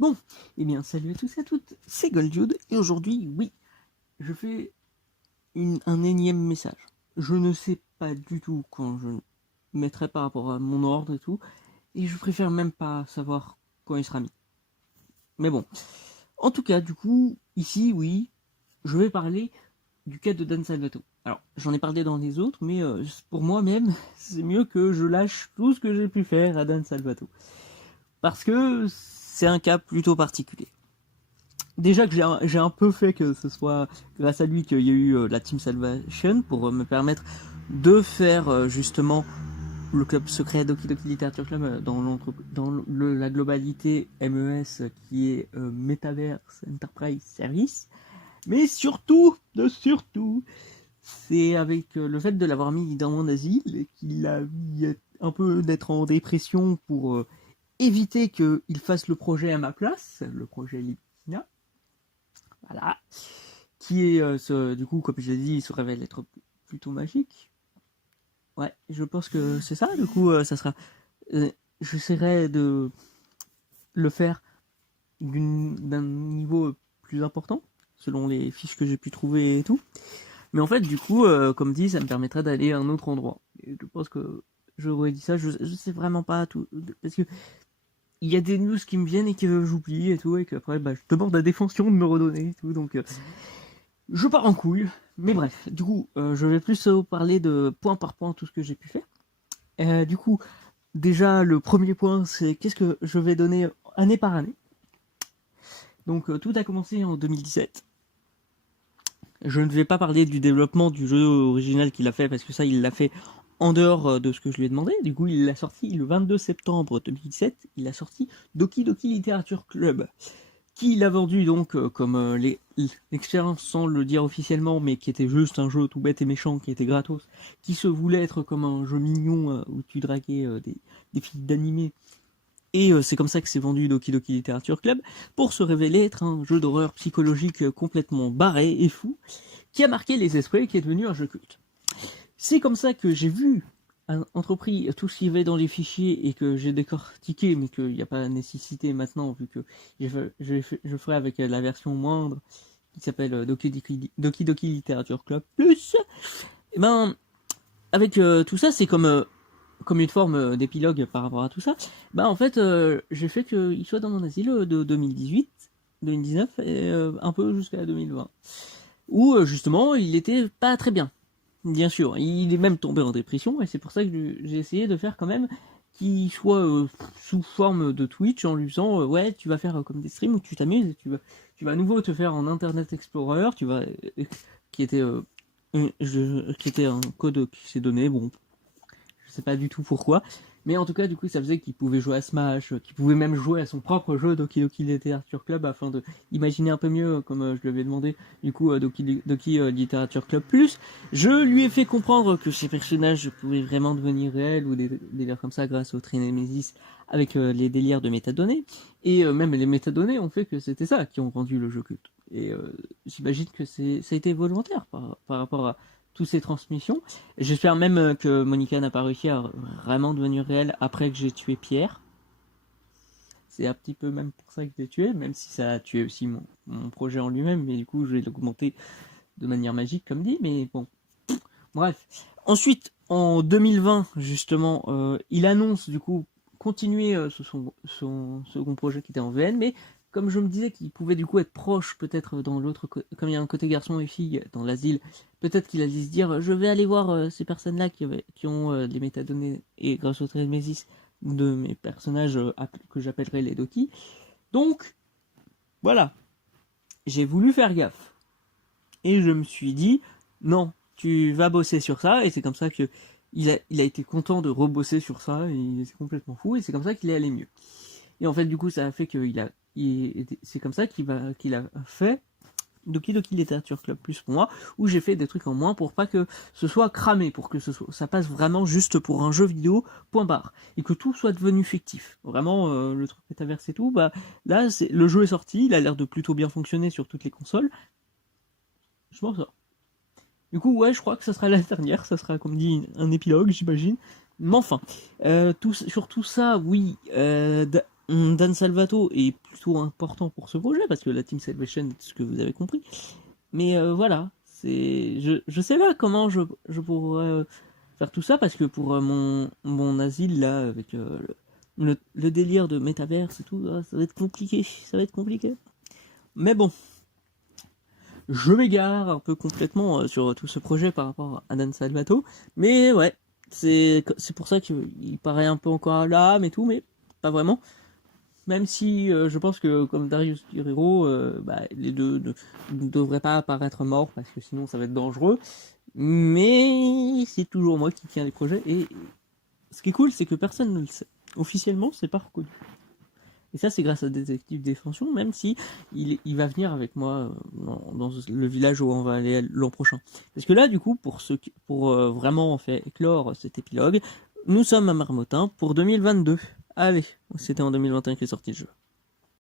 Bon, eh bien salut à tous et à toutes, c'est Goldjude, et aujourd'hui, oui, je fais un énième message. Je ne sais pas du tout quand je mettrai par rapport à mon ordre et tout, et je préfère même pas savoir quand il sera mis. Mais bon, en tout cas, du coup, ici, oui, je vais parler du cas de Dan Salvato. Alors, j'en ai parlé dans les autres, mais pour moi-même, c'est mieux que je lâche tout ce que j'ai pu faire à Dan Salvato. Parce que c'est un cas plutôt particulier. Déjà que j'ai un peu fait que ce soit grâce à lui qu'il y a eu la Team Salvation pour me permettre de faire justement le club secret Doki Doki Literature Club dans la globalité MES qui est Metaverse Enterprise Service. Mais surtout, c'est avec le fait de l'avoir mis dans mon asile et qu'il a mis un peu d'être en dépression pour éviter qu'il fasse le projet à ma place, le projet Lipina. Voilà. Qui est, du coup, comme je l'ai dit, il se révèle être plutôt magique. Ouais, je pense que c'est ça. Du coup, ça sera. J'essaierai de le faire d'un niveau plus important, selon les fiches que j'ai pu trouver et tout. Mais en fait, du coup, comme dit, ça me permettra d'aller à un autre endroit. Et je pense que j'aurais dit ça, je sais vraiment pas tout. Parce que il y a des news qui me viennent et que j'oublie et tout, et qu'après, bah, je demande à Défension de me redonner et tout, donc je pars en couille. Mais bref, du coup, je vais plus parler de point par point tout ce que j'ai pu faire. Du coup, déjà, le premier point, c'est qu'est-ce que je vais donner année par année. Donc, tout a commencé en 2017. Je ne vais pas parler du développement du jeu original qu'il a fait, parce que ça, il l'a fait en dehors de ce que je lui ai demandé. Du coup, il l'a sorti le 22 septembre 2017. Il a sorti Doki Doki Literature Club, qui l'a vendu donc comme l'expérience sans le dire officiellement, mais qui était juste un jeu tout bête et méchant, qui était gratos, qui se voulait être comme un jeu mignon où tu draguais des filles d'animé. Et c'est comme ça que s'est vendu Doki Doki Literature Club, pour se révéler être un jeu d'horreur psychologique complètement barré et fou, qui a marqué les esprits et qui est devenu un jeu culte. C'est comme ça que j'ai vu entrepris tout ce qu'il y avait dans les fichiers et que j'ai décortiqué, mais qu'il n'y a pas la nécessité maintenant, vu que je ferai avec la version moindre, qui s'appelle Doki Doki Literature Club Plus. Et ben, avec tout ça, c'est comme une forme d'épilogue par rapport à tout ça. Bah en fait, j'ai fait qu'il soit dans mon asile de 2018, 2019 et un peu jusqu'à 2020. Où justement, il était pas très bien. Bien sûr, il est même tombé en dépression et c'est pour ça que j'ai essayé de faire quand même qu'il soit sous forme de Twitch en lui disant ouais, tu vas faire comme des streams où tu t'amuses, tu vas à nouveau te faire en Internet Explorer, qui était qui était un code qui s'est donné, bon, je sais pas du tout pourquoi, mais en tout cas du coup ça faisait qu'il pouvait jouer à Smash, qu'il pouvait même jouer à son propre jeu Doki Doki Literature Club afin de imaginer un peu mieux comme je lui avais demandé du coup Doki Doki Literature Club Plus. Je lui ai fait comprendre que ces personnages pouvaient vraiment devenir réels ou des délires comme ça grâce au Trinémésis avec les délires de métadonnées, et même les métadonnées ont fait que c'était ça qui ont rendu le jeu culte. Et j'imagine que ça a été volontaire par rapport à toutes ces transmissions. J'espère même que Monica n'a pas réussi à vraiment devenir réelle après que j'ai tué Pierre. C'est un petit peu même pour ça que je l'ai tué, même si ça a tué aussi mon projet en lui-même, mais du coup je vais l'augmenter de manière magique comme dit, mais bon. Bref. Ensuite, en 2020, justement, il annonce du coup continuer son second projet qui était en VN, mais comme je me disais qu'il pouvait du coup être proche peut-être dans l'autre, comme il y a un côté garçon et fille dans l'asile, peut-être qu'il allait se dire je vais aller voir ces personnes-là qui ont les métadonnées et grâce au Trémésis de mes personnages que j'appellerai les Doki. Donc, voilà, j'ai voulu faire gaffe. Et je me suis dit, non, tu vas bosser sur ça, et c'est comme ça que il a été content de rebosser sur ça, et il est complètement fou, et c'est comme ça qu'il est allé mieux. Et en fait, du coup, ça a fait c'est comme ça qu'il a fait Doki Doki Literature Club Plus pour moi, où j'ai fait des trucs en moins pour pas que ce soit cramé, pour que ça passe vraiment juste pour un jeu vidéo, point barre, et que tout soit devenu fictif. Vraiment, le truc métaverse et tout, bah là, le jeu est sorti, il a l'air de plutôt bien fonctionner sur toutes les consoles. Je m'en sors. Du coup, ouais, je crois que ça sera la dernière, ça sera comme dit un épilogue, j'imagine. Mais enfin, sur tout ça, oui, Dan Salvato est plutôt important pour ce projet, parce que la Team Salvation, ce que vous avez compris. Mais voilà, je sais pas comment je pourrais faire tout ça, parce que pour mon asile, là, avec le délire de métaverse et tout, ça va être compliqué, ça va être compliqué. Mais bon, je m'égare un peu complètement sur tout ce projet par rapport à Dan Salvato, mais ouais, c'est pour ça qu'il paraît un peu encore là, mais tout, mais pas vraiment. Même si je pense que comme Darius Guerrero, les deux ne devraient pas apparaître morts parce que sinon ça va être dangereux. Mais c'est toujours moi qui tiens les projets et ce qui est cool, c'est que personne ne le sait. Officiellement, c'est pas reconnu. Et ça, c'est grâce à Détective Défension, même si il va venir avec moi dans le village où on va aller l'an prochain. Parce que là, du coup, pour vraiment faire éclore cet épilogue, nous sommes à Marmottin pour 2022. Allez, c'était en 2021 qu'est sorti le jeu.